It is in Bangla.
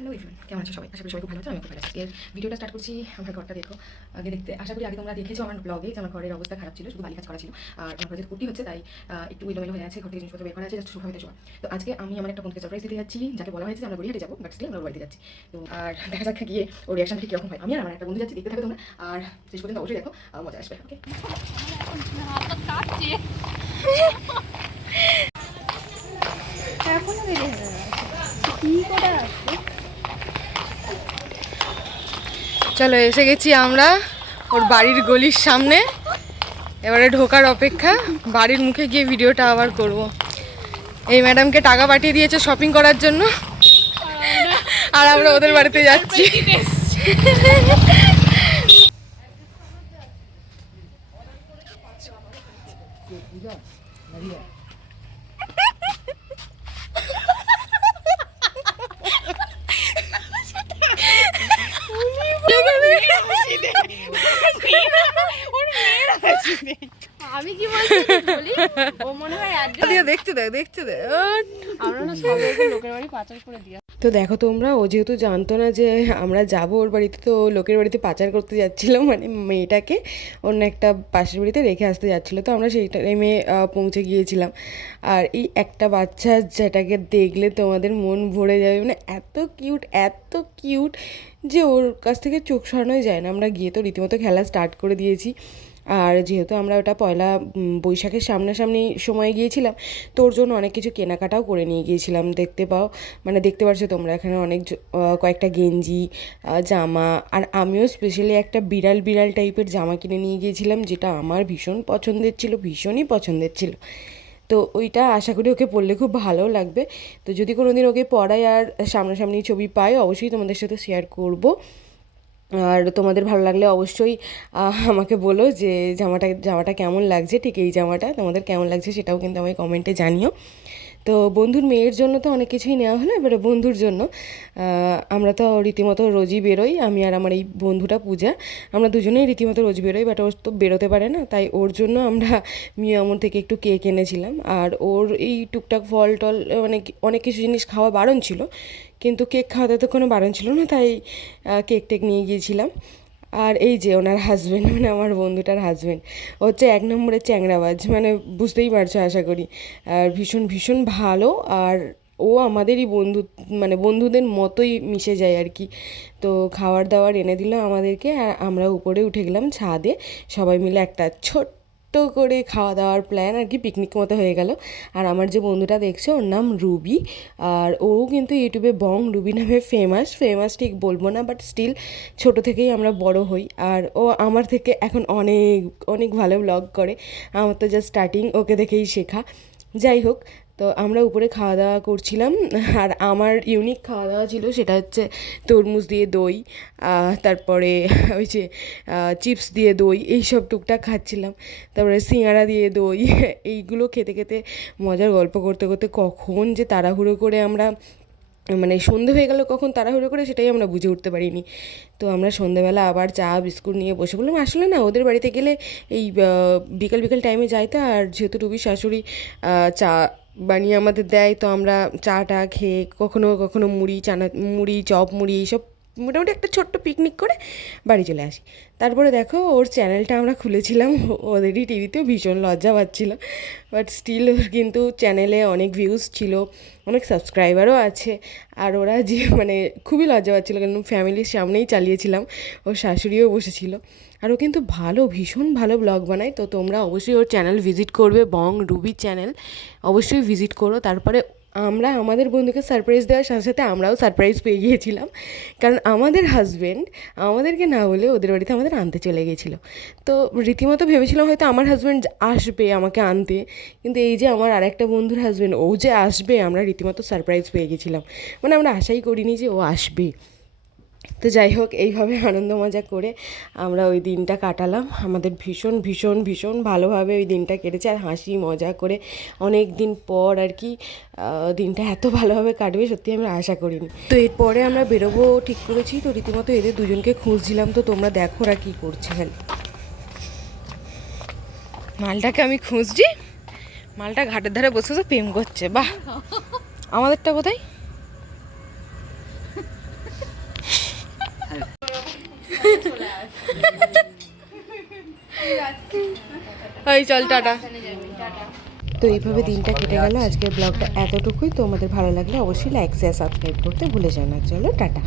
হ্যালো এভরিওয়ান, কেমন আছো সবাই? আশা করি সবাই খুব ভালো আছো। আমি খুব ভালো আছি। ভিডিওটা স্টার্ট করছি। আমার ঘরটা দেখো, আগে দেখতে আশা করি আগে তোমরা দেখেছো আমার ব্লগে যে আমার ঘরের অবস্থা খারাপ ছিল, শুধু বালি কাজ করা ছিল। আর আমার ঘরে যেহেতু কুর্তি হচ্ছে তাই একটু এলোমেলো হয়ে আছে, ঘর থেকে জিনিসপত্র বের করা আছে, জাস্ট সোফা হতে শোয়া। তো আজকে আমি আমার একটা বন্ধুকে সারপ্রাইজ দিতে যাচ্ছি, যাকে বলা হয়েছে যে আমরা গড়িয়াহাটে যাবো, বাট স্টিল আমরা বাড়িতে যাচ্ছি। তো আর দেখা যাক গিয়ে ওর রিয়াকশনটা কীরকম হয়। আমি আর আমার একটা বন্ধু যাচ্ছি, দেখতে থাকো তোমরা, আর শেষ পর্যন্ত অবশ্যই দেখো, মজা আসবে। ওকে, এখনো রেডি হয়ে গেছে, কি করে আসছে? চলো এসে গেছি আমরা ওর বাড়ির গলির সামনে। এবারে ঢোকার অপেক্ষা, বাড়ির মুখে গিয়ে ভিডিওটা আবার করব। এই ম্যাডামকে টাকা পাঠিয়ে দিয়েছে শপিং করার জন্য, আর আমরা ওদের বাড়িতে যাচ্ছি। আমি কি বলি, ও মনে হয় দেখতে দে দেখতে দে। আমরা না সব লোকের বাড়ি পাচার করে দিয়া। তো দেখো তোমরা, ও যেহেতু জানতো না যে আমরা যাব ওর বাড়িতে, তো লোকের বাড়িতে পাচার করতে যাচ্ছিলো, মানে মেয়েটাকে অন্য একটা পাশের বাড়িতে রেখে আসতে যাচ্ছিলো। তো আমরা সেই টাইমে পৌঁছে গিয়েছিলাম। আর এই একটা বাচ্চা যেটাকে দেখলে তোমাদের মন ভরে যাবে, মানে এত কিউট যে ওর কাছ থেকে চোখ সরানোই যায় না। আমরা গিয়ে তো রীতিমতো খেলা স্টার্ট করে দিয়েছি। আর যেহেতু আমরা ওটা পয়লা বৈশাখের সামনাসামনি সময় গিয়েছিলাম, তো ওর জন্য অনেক কিছু কেনাকাটাও করে নিয়ে গিয়েছিলাম। দেখতে পারছো তোমরা এখানে অনেক কয়েকটা গেঞ্জি, জামা, আর আমিও স্পেশালি একটা বিড়াল টাইপের জামা কিনে নিয়ে গিয়েছিলাম, যেটা আমার ভীষণই পছন্দের ছিল। তো ওইটা আশা করি ওকে পরলে খুব ভালো লাগবে। তো যদি কোনো দিন ওকে পরাই আর সামনাসামনি ছবি পাই, অবশ্যই তোমাদের সাথে শেয়ার করব। আর তোমাদের ভালো লাগলে অবশ্যই আমাকে বলো যে জামাটা কেমন লাগছে, ঠিক এই জামাটা তোমাদের কেমন লাগছে সেটাও কিন্তু আমায় কমেন্টে জানিও। তো বন্ধুর মেয়ের জন্য তো অনেক কিছুই নেওয়া হলো, এবারে বন্ধুর জন্য আমরা তো রীতিমতো রোজই বেরোই, আমি আর আমার এই বন্ধুটা পূজা, আমরা দুজনেই রীতিমতো রোজ বেরোই, বাট ওর তো বেরোতে পারে না, তাই ওর জন্য আমরা মিয়ামোর থেকে একটু কেক এনেছিলাম। আর ওর এই টুকটাক ফল টল মানে অনেক কিছু জিনিস খাওয়া বারণ ছিল, কিন্তু কেক খাওয়াতে তো কোনো বারণ ছিল না, তাই কেক টেক নিয়ে গিয়েছিলাম। আর এই যে ওনার হাজব্যান্ড, মানে আমার বন্ধুটার হাজব্যান্ড, হচ্ছে এক নম্বরের চ্যাংড়াবাজ, মানে বুঝতেই পারছো আশা করি। আর ভীষণ ভালো, আর ও আমাদেরই বন্ধু, মানে বন্ধুদের মতোই মিশে যায় আর কি। তো খাবার দাবার এনে দিল আমাদেরকে, আর আমরা উপরে উঠে গেলাম ছাদে, সবাই মিলে একটা ছোট্ট করে খাওয়া দাওয়ার প্ল্যান আর কি, পিকনিক মতো হয়ে গেল। আর আমার যে বন্ধুটা দেখছো ওর নাম রুবি, আর ও কিন্তু ইউটিউবে বং রুবি নামে ফেমাস ঠিক বলবো না, বাট স্টিল ছোটো থেকেই আমরা বড় হই। আর ও আমার থেকে এখন অনেক ভালো ব্লগ করে, আমার তো জাস্ট স্টার্টিং, ওকে দেখেই শেখা। যাই হোক, তো আমরা উপরে খাওয়া দাওয়া করছিলাম, আর আমার ইউনিক খাওয়া দাওয়া ছিল, সেটা হচ্ছে তরমুজ দিয়ে দই, তারপরে ওই যে চিপস দিয়ে দই, এইসব টুকটাক খাচ্ছিলাম। তারপরে সিঙ্গারা দিয়ে দই, এইগুলো খেতে খেতে মজার গল্প করতে করতে কখন যে তাড়াহুড়ো করে আমরা, মানে সন্ধে হয়ে গেল কখন তাড়াহুড়ো করে, সেটাই আমরা বুঝে উঠতে পারিনি। তো আমরা সন্ধেবেলা আবার চা বিস্কুট নিয়ে বসে বললাম, আসলে না ওদের বাড়িতে গেলে এই বিকেল টাইমে যাই তো, আর যেহেতু রুবির শাশুড়ি চা বানিয়ে আমাদের দেয়, তো আমরা চাটা খেয়ে কখনো মুড়ি চপ এইসব মোটামুটি একটা ছোট্ট পিকনিক করে বাড়ি চলে আসি। তারপরে দেখো ওর চ্যানেলটা আমরা খুলেছিলাম, ওদেরই টিভিতেও ভীষণ লজ্জা পাচ্ছিলো, বাট স্টিল ওর কিন্তু চ্যানেলে অনেক ভিউজ ছিল, অনেক সাবস্ক্রাইবারও আছে। আর ওরা যে মানে খুবই লজ্জা পাচ্ছিলো, কারণ ফ্যামিলির সামনেই চালিয়েছিলাম, ওর শাশুড়িও বসেছিল। আর ও কিন্তু ভীষণ ভালো ব্লগ বানায়। তো তোমরা অবশ্যই ওর চ্যানেল ভিজিট করবে, বং রুবি চ্যানেল অবশ্যই ভিজিট করো। তারপরে আমরা আমাদের বন্ধুকে সারপ্রাইজ দেওয়ার সাথে সাথে আমরাও সারপ্রাইজ পেয়ে গিয়েছিলাম, কারণ আমাদের হাজব্যান্ড আমাদেরকে না বলে ওদের বাড়িতে আমাদের আনতে চলে গিয়েছিলো। তো রীতিমতো ভেবেছিলাম হয়তো আমার হাজব্যান্ড আসবে আমাকে আনতে, কিন্তু এই যে আমার আরেকটা বন্ধুর হাজব্যান্ড, ও যে আসবে, আমরা রীতিমতো সারপ্রাইজ পেয়ে গেছিলাম, মানে আমরা আশাই করিনি যে ও আসবে। তো যাই হোক, এইভাবে আনন্দ মজা করে আমরা ওই দিনটা কাটালাম। আমাদের ভীষণ ভালোভাবে ওই দিনটা কেটেছে, আর হাসি মজা করে অনেক দিন পর আর কি দিনটা এত ভালোভাবে কাটবে সত্যি আমি আশা করিনি। তো এরপরে আমরা বেরোবো ঠিক করেছি, তো রীতিমতো এদের দুজনকে খুঁজছিলাম। তো তোমরা দেখো ওরা কী করছে, খালি মালটাকে আমি খুঁজছি, মালটা ঘাটের ধারে বসে প্রেম করছে। বাহ, আমাদেরটা কোথায়? চলে আস এই চল টাটা। টাটা। তো এইভাবে দিনটা কেটে গেল। আজকের ব্লগটা এতটুকুই। তোমাদের ভালো লাগলে অবশ্যই লাইক শেয়ার সাবস্ক্রাইব করতে ভুলে যাও না। চলো টাটা।